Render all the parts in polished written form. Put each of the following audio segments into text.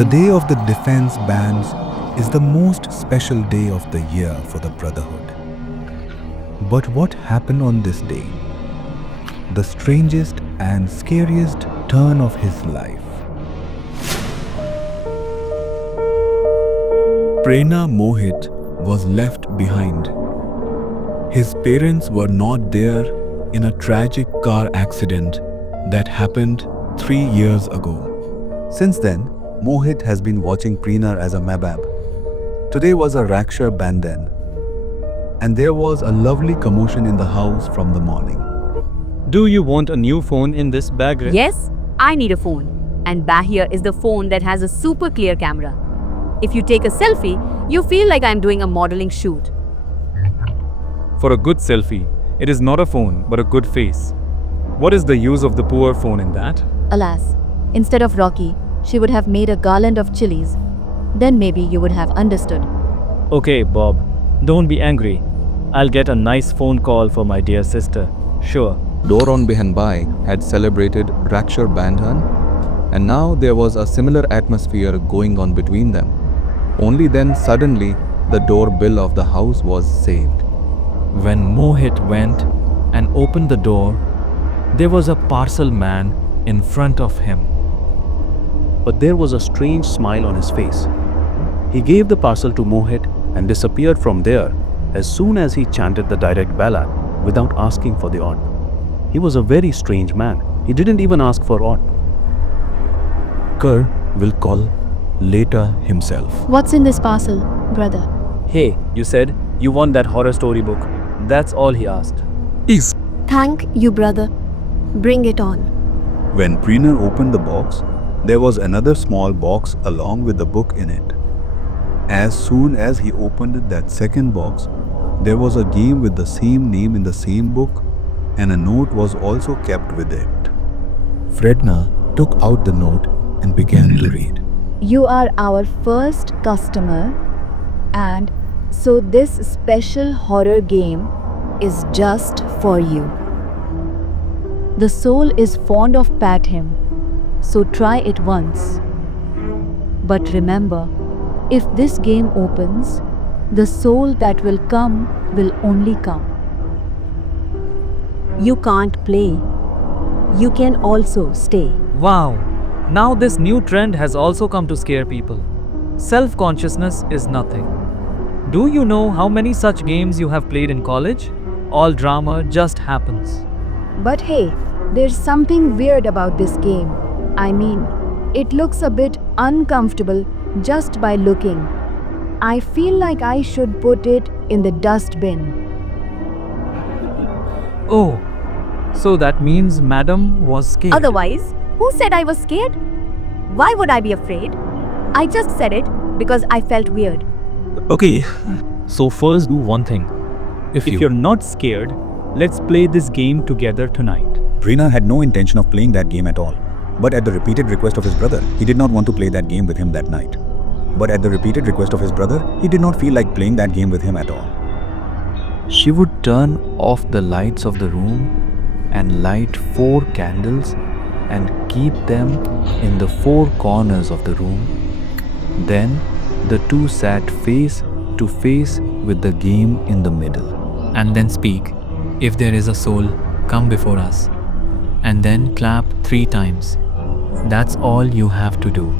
The day of the defense bans is the most special day of the year for the Brotherhood. But what happened on this day? The strangest and scariest turn of his life. Prerna Mohit was left behind. His parents were not there in a tragic car accident that happened 3 years ago. Since then, Mohit has been watching Prerna as a mabab. Today was a Rakshar Bandhan, and there was a lovely commotion in the house from the morning. Do you want a new phone in this bag? Yes, I need a phone. And Bahir is the phone that has a super clear camera. If you take a selfie, you feel like I'm doing a modeling shoot. For a good selfie, it is not a phone but a good face. What is the use of the poor phone in that? Alas, instead of Rocky, she would have made a garland of chilies. Then maybe you would have understood. Okay, Bob, don't be angry. I'll get a nice phone call for my dear sister. Sure. Doron Behenbai had celebrated Rakshar Bandhan, and now there was a similar atmosphere going on between them. Only then suddenly the doorbell of the house was saved. When Mohit went and opened the door, there was a parcel man in front of him. But there was a strange smile on his face. He gave the parcel to Mohit and disappeared from there as soon as he chanted the direct ballad without asking for the odd. He was a very strange man. He didn't even ask for odd. Kerr will call later himself. What's in this parcel, brother? Hey, you said you want that horror story book. That's all he asked. Thank you, brother. Bring it on. When Prerna opened the box, there was another small box along with the book in it. As soon as he opened that second box, there was a game with the same name in the same book, and a note was also kept with it. Prerna took out the note and began to read. You are our first customer, and so this special horror game is just for you. The soul is fond of pat him, so try it once. But remember, if this game opens, the soul that will come will only come. You can't play. You can also stay. Wow! Now this new trend has also come to scare people. Self-consciousness is nothing. Do you know how many such games you have played in college? All drama just happens. But hey, there's something weird about this game. I mean, it looks a bit uncomfortable just by looking. I feel like I should put it in the dustbin. Oh, so that means Madam was scared. Otherwise, who said I was scared? Why would I be afraid? I just said it because I felt weird. Okay, so first do one thing. If you're not scared, let's play this game together tonight. Prerna had no intention of playing that game at all. But at the repeated request of his brother, he did not want to play that game with him that night. But at the repeated request of his brother, he did not feel like playing that game with him at all. She would turn off the lights of the room and light 4 candles and keep them in the 4 corners of the room. Then the two sat face to face with the game in the middle. And then speak, if there is a soul, come before us. And then clap 3 times. That's all you have to do.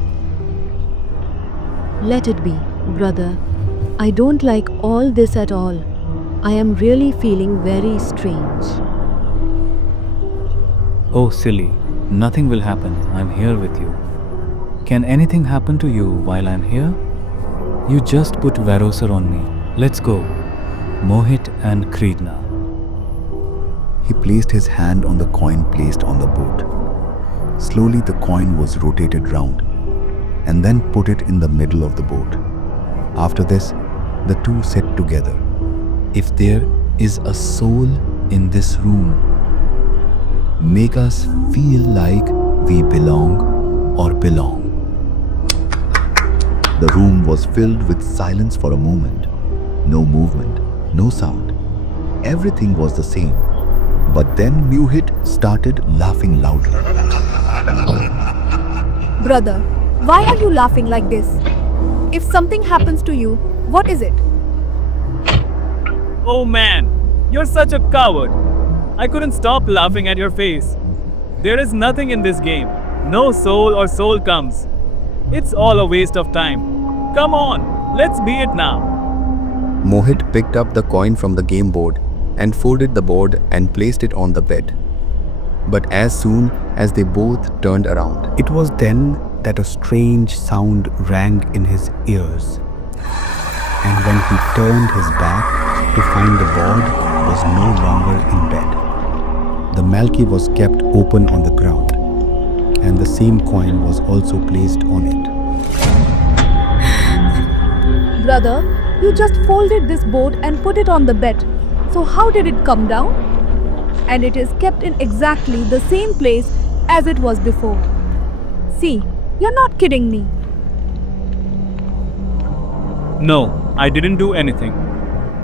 Let it be, brother. I don't like all this at all. I am really feeling very strange. Oh, silly. Nothing will happen. I'm here with you. Can anything happen to you while I'm here? You just put Varosar on me. Let's go. Mohit and Prerna. He placed his hand on the coin placed on the boat. Slowly the coin was rotated round and then put it in the middle of the boat. After this, the two said together, "If there is a soul in this room, make us feel like we belong or belong." The room was filled with silence for a moment. No movement, no sound. Everything was the same. But then Mohit started laughing loudly. Brother, Why are you laughing like this? If something happens to you, what is it? Oh man, you're such a coward. I couldn't stop laughing at your face. There is nothing in this game. No soul or soul comes. It's all a waste of time. Come on, let's beat it now. Mohit picked up the coin from the game board and folded the board and placed it on the bed. But as soon as they both turned around, It was then that a strange sound rang in his ears. And when he turned his back to find the board was no longer in bed. The Malki was kept open on the ground, and the same coin was also placed on it. Brother, you just folded this board and put it on the bed. So how did it come down? And it is kept in exactly the same place as it was before. See, you're not kidding me. No, I didn't do anything.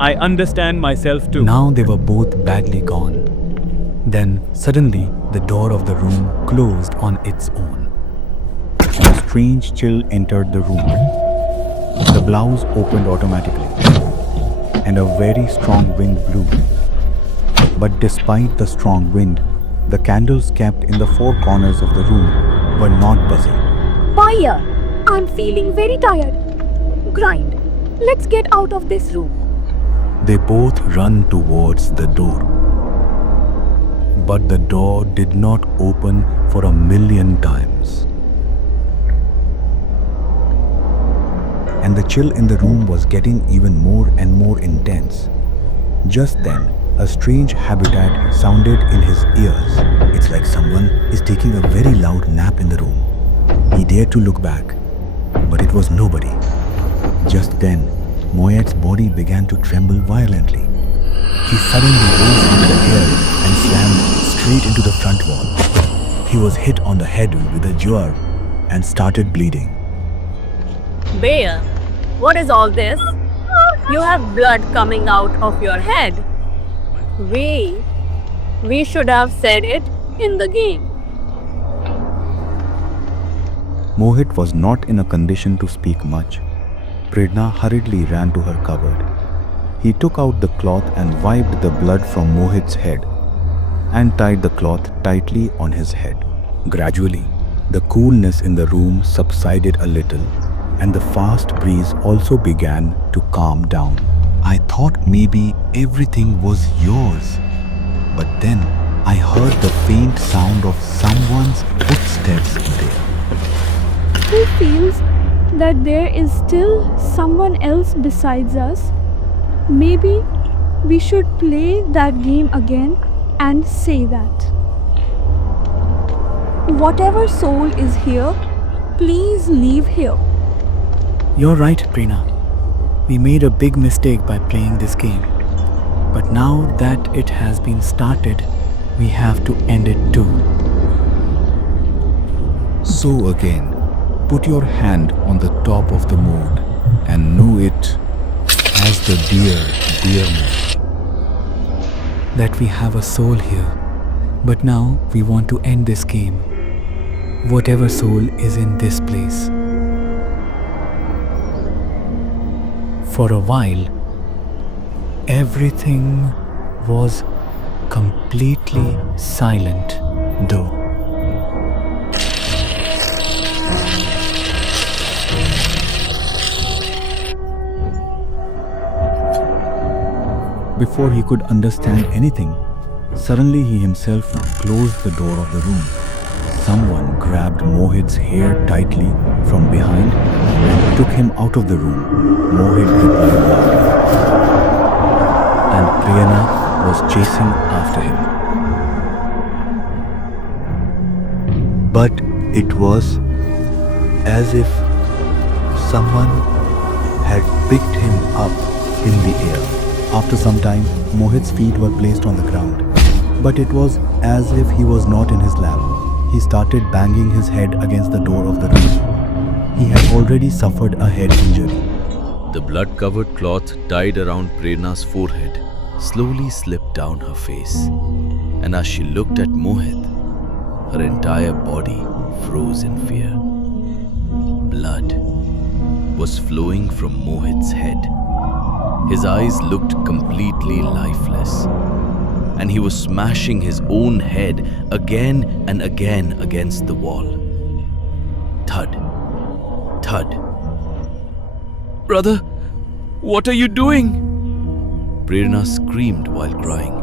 I understand myself too. Now they were both badly gone. Then suddenly the door of the room closed on its own. A strange chill entered the room. The blouse opened automatically, and a very strong wind blew. But despite the strong wind, the candles kept in the four corners of the room were not buzzing. Fire! I'm feeling very tired. Grind. Let's get out of this room. They both run towards the door. But the door did not open for 1,000,000 times. And the chill in the room was getting even more and more intense. Just then, a strange habitat sounded in his ears. It's like someone is taking a very loud nap in the room. He dared to look back, but it was nobody. Just then, Moyet's body began to tremble violently. He suddenly rose into the air and slammed straight into the front wall. He was hit on the head with a jar and started bleeding. Bear, what is all this? You have blood coming out of your head. We should have said it in the game. Mohit was not in a condition to speak much. Prerna hurriedly ran to her cupboard. He took out the cloth and wiped the blood from Mohit's head and tied the cloth tightly on his head. Gradually, the coolness in the room subsided a little, and the fast breeze also began to calm down. I thought maybe everything was yours, but then I heard the faint sound of someone's footsteps there. Who feels that there is still someone else besides us? Maybe we should play that game again and say that. Whatever soul is here, please leave here. You're right, Prina. We made a big mistake by playing this game. But now that it has been started, we have to end it too. So again, put your hand on the top of the moon and know it as the dear moon. That we have a soul here. But now we want to end this game. Whatever soul is in this place. For a while, everything was completely silent, though. Before he could understand anything, suddenly he himself closed the door of the room. Someone grabbed Mohit's hair tightly from behind and took him out of the room. Mohit replied loudly, and Priyana was chasing after him. But it was as if someone had picked him up in the air. After some time, Mohit's feet were placed on the ground, but it was as if he was not in his lap. He started banging his head against the door of the room. He had already suffered a head injury. The blood-covered cloth tied around Prerna's forehead slowly slipped down her face, and as she looked at Mohit, her entire body froze in fear. was flowing from Mohit's head. His eyes looked completely lifeless, and he was smashing his own head again and again against the wall. Thud, thud. "Brother, what are you doing?" Prerna screamed while crying.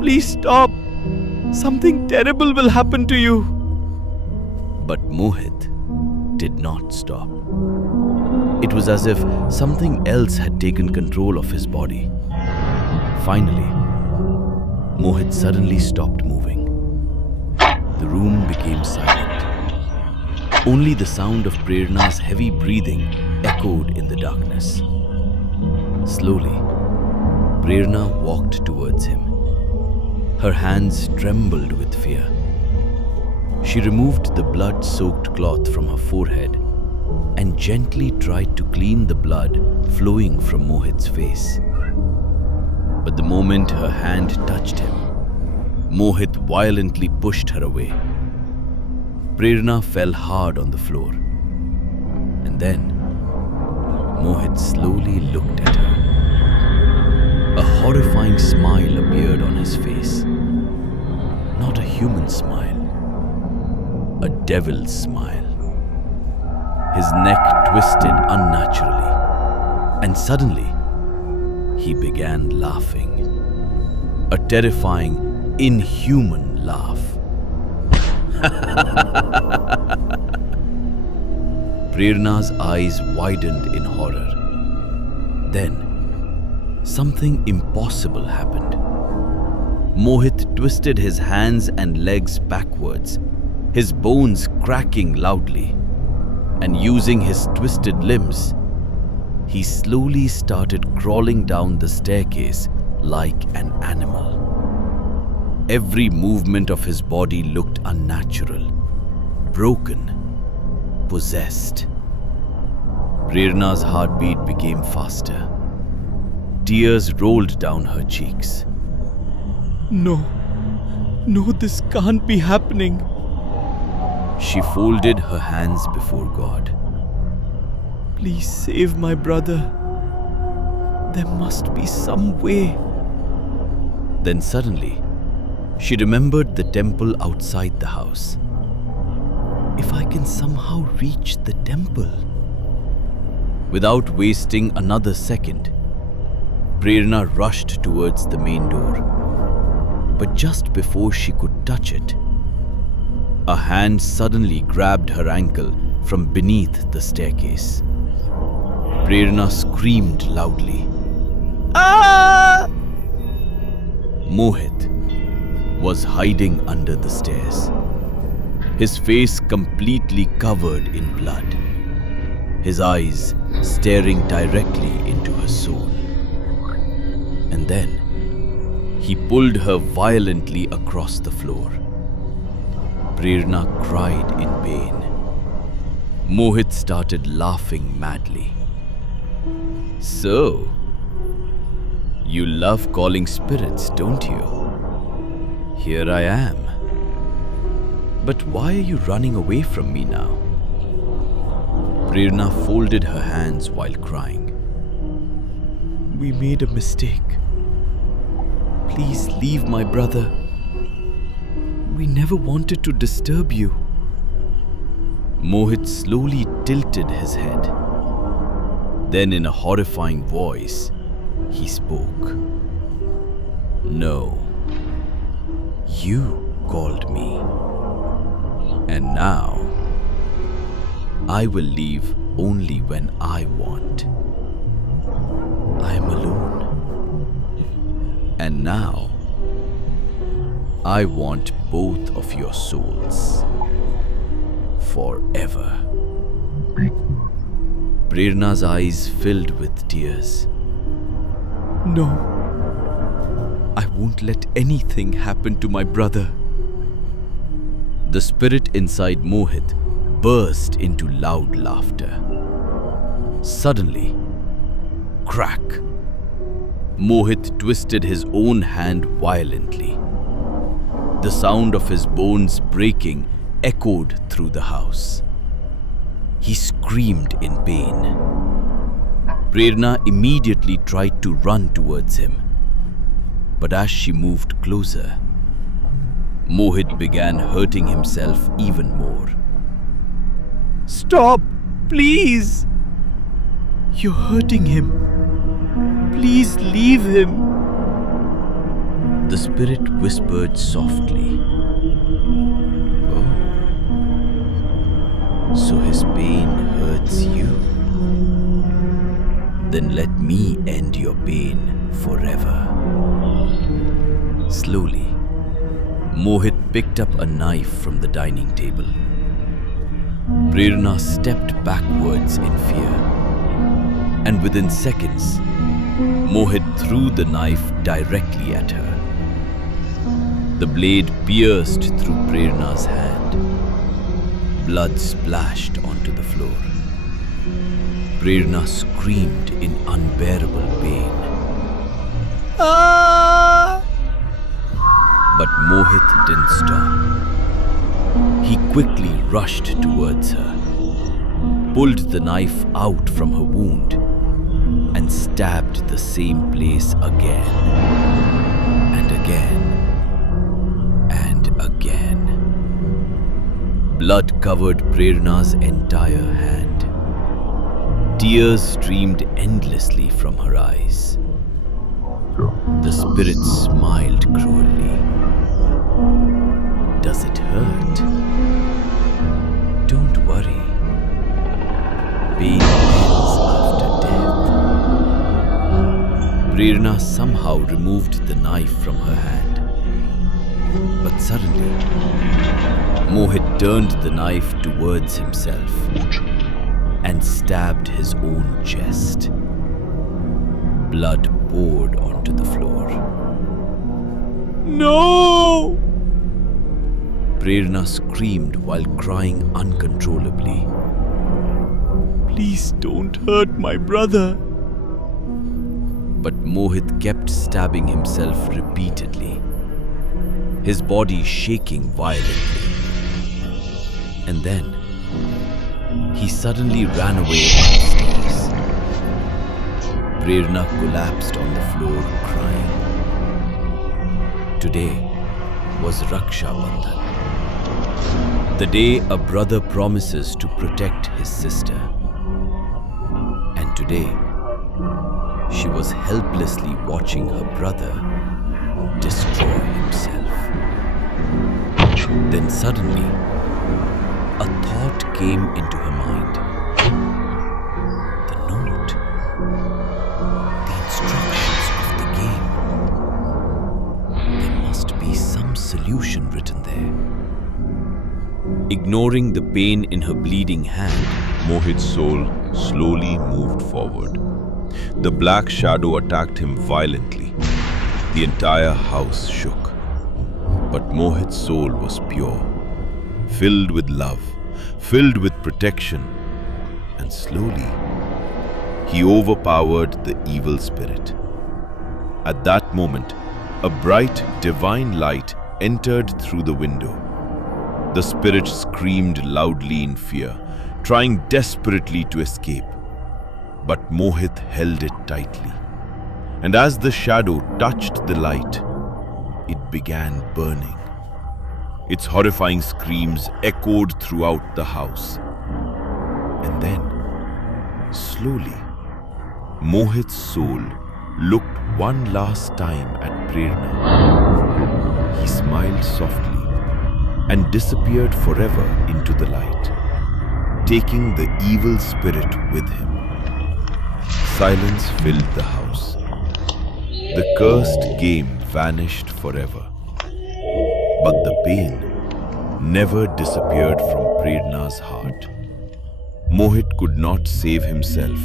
"Please stop! Something terrible will happen to you!" But Mohit did not stop. It was as if something else had taken control of his body. Finally, Mohit suddenly stopped moving. The room became silent. Only the sound of Prerna's heavy breathing echoed in the darkness. Slowly, Prerna walked towards him. Her hands trembled with fear. She removed the blood-soaked cloth from her forehead and gently tried to clean the blood flowing from Mohit's face. But the moment her hand touched him, Mohit violently pushed her away. Prerna fell hard on the floor. And then, Mohit slowly looked at her. A horrifying smile appeared on his face. Not a human smile, a devil's smile. His neck twisted unnaturally, and suddenly, he began laughing. A terrifying, inhuman laugh. Prerna's eyes widened in horror. Then, something impossible happened. Mohit twisted his hands and legs backwards, his bones cracking loudly. And using his twisted limbs, he slowly started crawling down the staircase like an animal. Every movement of his body looked unnatural, broken, possessed. Prerna's heartbeat became faster. Tears rolled down her cheeks. No, this can't be happening. She folded her hands before God. Please save my brother. There must be some way. Then suddenly, she remembered the temple outside the house. If I can somehow reach the temple. Without wasting another second, Prerna rushed towards the main door. But just before she could touch it, a hand suddenly grabbed her ankle from beneath the staircase. Prerna screamed loudly. Ah! Mohit was hiding under the stairs, his face completely covered in blood, his eyes staring directly into her soul. And then, he pulled her violently across the floor. Prerna cried in pain. Mohit started laughing madly. So, you love calling spirits, don't you? Here I am. But why are you running away from me now? Prerna folded her hands while crying. We made a mistake. Please leave my brother. We never wanted to disturb you. Mohit slowly tilted his head. Then in a horrifying voice, he spoke. No. You called me. And now, I will leave only when I want. I am alone. And now, I want both of your souls. Forever. Prerna's eyes filled with tears. No. I won't let anything happen to my brother. The spirit inside Mohit burst into loud laughter. Suddenly, crack! Mohit twisted his own hand violently. The sound of his bones breaking echoed through the house. He screamed in pain. Prerna immediately tried to run towards him. But as she moved closer, Mohit began hurting himself even more. Stop! Please! You're hurting him. Please leave him. The spirit whispered softly. Oh, so his pain hurts you? Then let me end your pain forever. Slowly, Mohit picked up a knife from the dining table. Prerna stepped backwards in fear, and within seconds, Mohit threw the knife directly at her. The blade pierced through Prerna's hand. Blood splashed onto the floor. Prerna screamed in unbearable pain. But Mohit didn't stop. He quickly rushed towards her, pulled the knife out from her wound, and stabbed the same place again, and again, and again. Blood covered Prerna's entire hand. Tears streamed endlessly from her eyes. The spirit smiled cruelly. Does it hurt? Don't worry. Pain ends after death. Prerna somehow removed the knife from her hand. But suddenly, Mohit turned the knife towards himself and stabbed his own chest. Blood poured onto the floor. No! Prerna screamed while crying uncontrollably. Please don't hurt my brother. But Mohit kept stabbing himself repeatedly, his body shaking violently. And then, he suddenly ran away upstairs. Prerna collapsed on the floor crying. Today was Raksha Bandhan, the day a brother promises to protect his sister. And today, she was helplessly watching her brother destroy himself. Then suddenly, a thought came into her mind. The note. The instructions of the game. There must be some solution written there. Ignoring the pain in her bleeding hand, Mohit's soul slowly moved forward. The black shadow attacked him violently. The entire house shook. But Mohit's soul was pure, filled with love, filled with protection, and slowly, he overpowered the evil spirit. At that moment, a bright, divine light entered through the window. The spirit screamed loudly in fear, trying desperately to escape. But Mohit held it tightly. And as the shadow touched the light, it began burning. Its horrifying screams echoed throughout the house. And then, slowly, Mohit's soul looked one last time at Prerna. He smiled softly and disappeared forever into the light, taking the evil spirit with him. Silence filled the house. The cursed game vanished forever. But the pain never disappeared from Prerna's heart. Mohit could not save himself.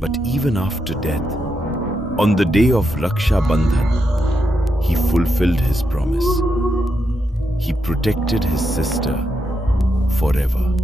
But even after death, on the day of Raksha Bandhan, he fulfilled his promise. He protected his sister forever.